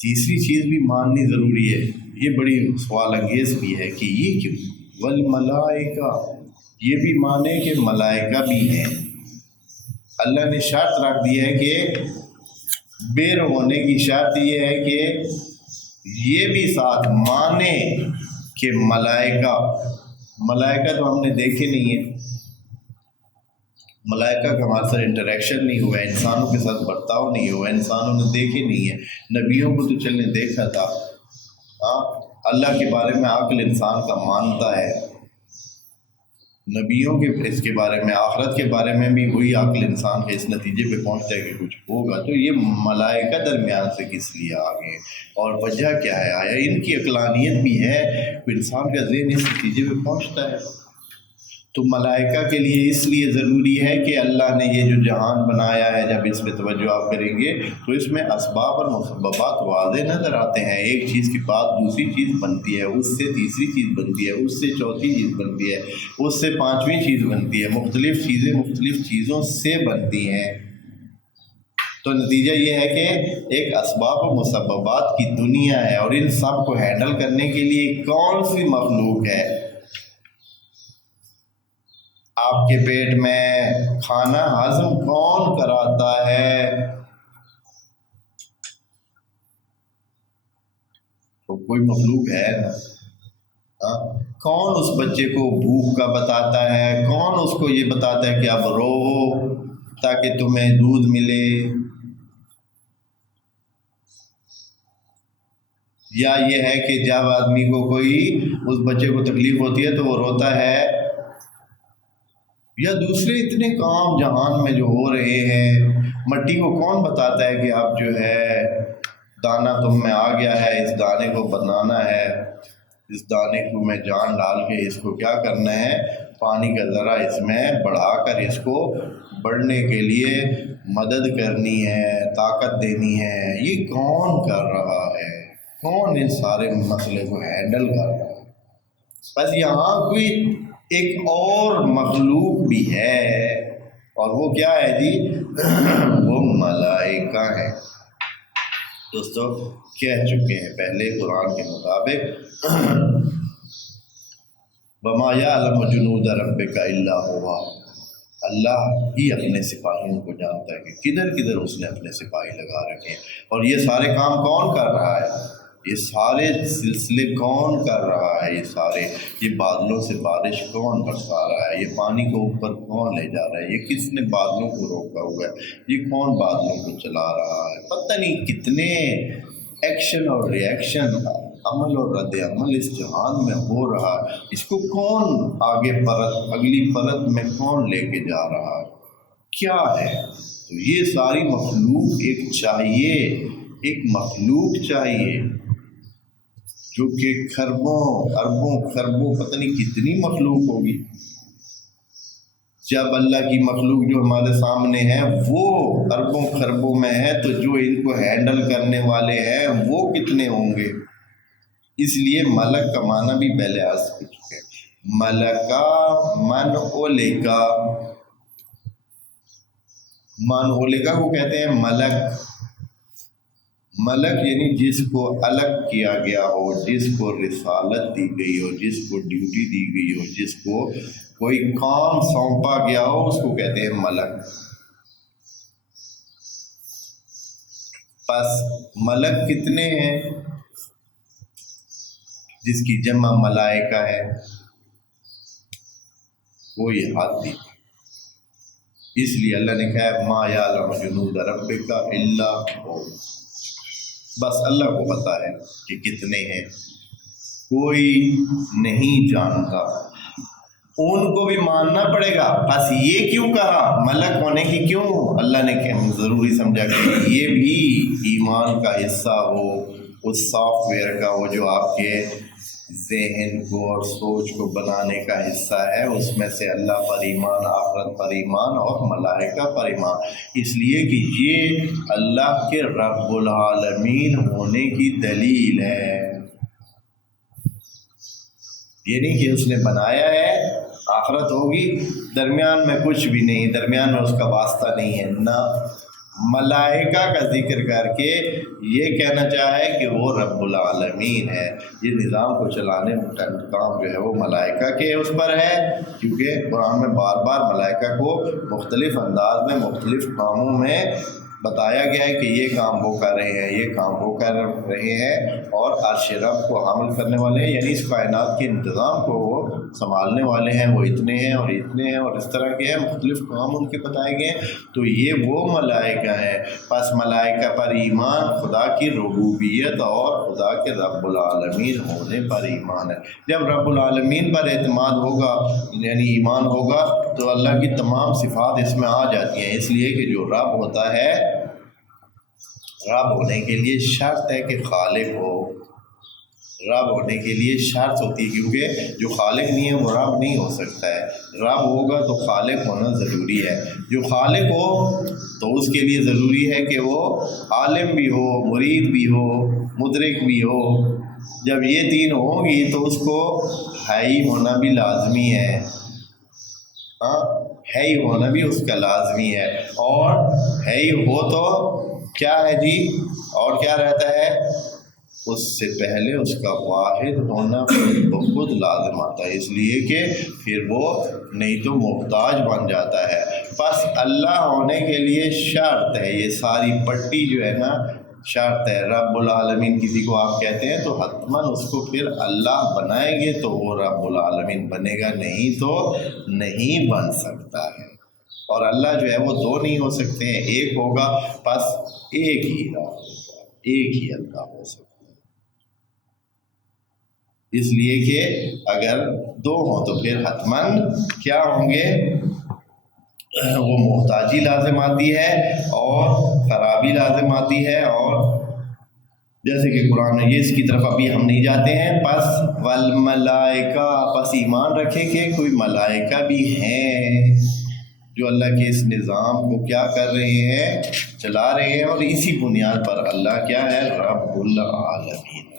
تیسری چیز بھی ماننی ضروری ہے، یہ بڑی سوال انگیز بھی ہے کہ یہ کیوں؟ والملائکہ، یہ بھی مانے کہ ملائکہ بھی ہیں۔ اللہ نے شرط رکھ دی ہے کہ بیر ہونے کی شرط یہ ہے کہ یہ بھی ساتھ مانے کہ ملائکہ تو ہم نے دیکھے نہیں ہیں، ملائکہ کا ہمارے ساتھ انٹریکشن نہیں ہوا ہے، انسانوں کے ساتھ برتاؤ نہیں ہوا ہے، انسانوں نے دیکھے نہیں ہے، نبیوں کو تو چلنے دیکھا تھا۔ اللہ کے بارے میں عقل انسان کا مانتا ہے، نبیوں کے اس کے بارے میں، آخرت کے بارے میں بھی وہی عقل انسان کے اس نتیجے پہ پہنچتا ہے کہ کچھ ہوگا۔ تو یہ ملائکہ درمیان سے کس لیے آ گئے اور وجہ کیا ہے؟ آیا ان کی عقلانیت بھی ہے، انسان کا ذہن اس نتیجے پہ پہنچتا ہے۔ تو ملائکہ کے لیے اس لیے ضروری ہے کہ اللہ نے یہ جو جہان بنایا ہے، جب اس پہ توجہ آپ کریں گے تو اس میں اسباب اور مسببات واضح نظر آتے ہیں۔ ایک چیز کی بات دوسری چیز بنتی ہے، اس سے تیسری چیز بنتی ہے، اس سے چوتھی چیز بنتی ہے، اس سے پانچویں چیز بنتی ہے، مختلف چیزیں مختلف چیزوں سے بنتی ہیں۔ تو نتیجہ یہ ہے کہ ایک اسباب و مسببات کی دنیا ہے، اور ان سب کو ہینڈل کرنے کے لیے کون سی مخلوق ہے؟ آپ کے پیٹ میں کھانا ہضم کون کراتا ہے؟ تو کوئی مخلوق ہے نا۔ کون اس بچے کو بھوک کا بتاتا ہے؟ کون اس کو یہ بتاتا ہے کہ اب رو تاکہ تمہیں دودھ ملے؟ یا یہ ہے کہ جب آدمی کو کوئی اس بچے کو تکلیف ہوتی ہے تو وہ روتا ہے؟ یا دوسرے اتنے کام جہان میں جو ہو رہے ہیں، مٹی کو کون بتاتا ہے کہ اب جو ہے دانہ تم میں آ گیا ہے، اس دانے کو بنانا ہے، اس دانے کو میں جان ڈال کے اس کو کیا کرنا ہے، پانی کا ذرا اس میں بڑھا کر اس کو بڑھنے کے لیے مدد کرنی ہے، طاقت دینی ہے۔ یہ کون کر رہا ہے؟ کون ان سارے مسئلے کو ہینڈل کر رہا ہے؟ بس یہاں کوئی ایک اور مخلوق بھی ہے، اور وہ کیا ہے جی؟ وہ ملائکہ ہیں۔ دوستو کہہ چکے ہیں پہلے قرآن کے مطابق، وَمَا يَعْلَمُ جُنُودَ رَبِّكَ إِلَّا هُوَ، اللہ ہی اپنے سپاہیوں کو جانتا ہے کہ کدھر کدھر اس نے اپنے سپاہی لگا رکھے ہیں، اور یہ سارے کام کون کر رہا ہے؟ یہ سارے سلسلے کون کر رہا ہے؟ یہ بادلوں سے بارش کون برسا رہا ہے؟ یہ پانی کو اوپر کون لے جا رہا ہے؟ یہ کس نے بادلوں کو روکا ہوا ہے؟ یہ کون بادلوں کو چلا رہا ہے؟ پتہ نہیں کتنے ایکشن اور ری ایکشن، عمل اور رد عمل اس جہان میں ہو رہا ہے۔ اس کو کون آگے پرت، اگلی پرت میں کون لے کے جا رہا ہے؟ کیا ہے؟ تو یہ ساری مخلوق ایک مخلوق چاہیے جو کہ کھربوں اربوں خربوں پتہ نہیں کتنی مخلوق ہوگی۔ جب اللہ کی مخلوق جو ہمارے سامنے ہے وہ اربوں خربوں میں ہے، تو جو ان کو ہینڈل کرنے والے ہیں وہ کتنے ہوں گے؟ اس لیے ملک کا معنی بھی پہلے عرض کر چکے ہیں، ملکہ من اولکا، من اولکا کو کہتے ہیں ملک۔ ملک یعنی جس کو الگ کیا گیا ہو، جس کو رسالت دی گئی ہو، جس کو ڈیوٹی دی گئی ہو، جس کو کوئی کام سونپا گیا ہو، اس کو کہتے ہیں ملک۔ پس ملک کتنے ہیں؟ جس کی جمع ملائکہ ہے، کوئی حد نہیں۔ اس لیے اللہ نے کہا ما یعلم جنود ربک الا هو، بس اللہ کو پتا ہے کہ کتنے ہیں، کوئی نہیں جانتا۔ ان کو بھی ماننا پڑے گا۔ بس یہ کیوں کہا ملک ہونے کی؟ کیوں اللہ نے ضروری سمجھا کہ یہ بھی ایمان کا حصہ ہو، اس سافٹ ویئر کا ہو جو آپ کے ذہن کو اور سوچ کو بنانے کا حصہ ہے۔ اس میں سے اللہ پر ایمان، آخرت پر ایمان اور ملائکہ پر ایمان، اس لیے کہ یہ اللہ کے رب العالمین ہونے کی دلیل ہے۔ یہ نہیں کہ اس نے بنایا ہے، آخرت ہوگی، درمیان میں کچھ بھی نہیں، درمیان میں اس کا واسطہ نہیں ہے، نہ ملائکہ کا ذکر کر کے یہ کہنا چاہے کہ وہ رب العالمین ہے۔ یہ نظام کو چلانے کا کام جو ہے وہ ملائکہ کے اس پر ہے، کیونکہ قرآن میں بار بار ملائکہ کو مختلف انداز میں مختلف کاموں میں بتایا گیا ہے کہ یہ کام وہ کر رہے ہیں، یہ کام وہ کر رہے ہیں، اور عرش رب کو حامل کرنے والے ہیں، یعنی اس کائنات کے انتظام کو وہ سنبھالنے والے ہیں، وہ اتنے ہیں اور اتنے ہیں اور اس طرح کے ہیں، مختلف کام ان کے بتائے گئے ہیں۔ تو یہ وہ ملائکہ ہیں۔ پس ملائکہ پر ایمان خدا کی ربوبیت اور خدا کے رب العالمین ہونے پر ایمان ہے۔ جب رب العالمین پر اعتماد ہوگا یعنی ایمان ہوگا تو اللہ کی تمام صفات اس میں آ جاتی ہیں، اس لیے کہ جو رب ہوتا ہے، رب ہونے کے لیے شرط ہے کہ خالق ہو۔ رب ہونے کے لیے شرط ہوتی ہے، کیونکہ جو خالق نہیں ہے وہ رب نہیں ہو سکتا ہے۔ رب ہوگا تو خالق ہونا ضروری ہے۔ جو خالق ہو تو اس کے لیے ضروری ہے کہ وہ عالم بھی ہو، مرید بھی ہو، مدرک بھی ہو۔ جب یہ تین ہوں گی تو اس کو حی ہونا بھی لازمی ہے، حی ہونا بھی اس کا لازمی ہے۔ اور حی ہو تو کیا ہے جی، اور کیا رہتا ہے؟ اس سے پہلے اس کا واحد ہونا بخود لازم آتا ہے، اس لیے کہ پھر وہ نہیں تو محتاج بن جاتا ہے۔ بس اللہ ہونے کے لیے شرط ہے، یہ ساری پٹی جو ہے نا شرط ہے۔ رب العالمین کسی کو آپ کہتے ہیں تو حتماً اس کو پھر اللہ بنائیں گے تو وہ رب العالمین بنے گا، نہیں تو نہیں بن سکتا ہے۔ اور اللہ جو ہے وہ دو نہیں ہو سکتے ہیں، ایک ہوگا، بس ایک ہی رب ہوگا، ایک ہی اللہ ہو سکتا ہے۔ اس لیے کہ اگر دو ہوں تو پھر حتماً کیا ہوں گے؟ وہ محتاجی لازم آتی ہے اور خرابی لازم آتی ہے، اور جیسے کہ قرآن میں یہ اس کی طرف ابھی ہم نہیں جاتے ہیں۔ پس والملائکہ، پس ایمان رکھے کہ کوئی ملائکہ بھی ہیں جو اللہ کے اس نظام کو کیا کر رہے ہیں؟ چلا رہے ہیں، اور اسی بنیاد پر اللہ کیا ہے؟ رب العالمین۔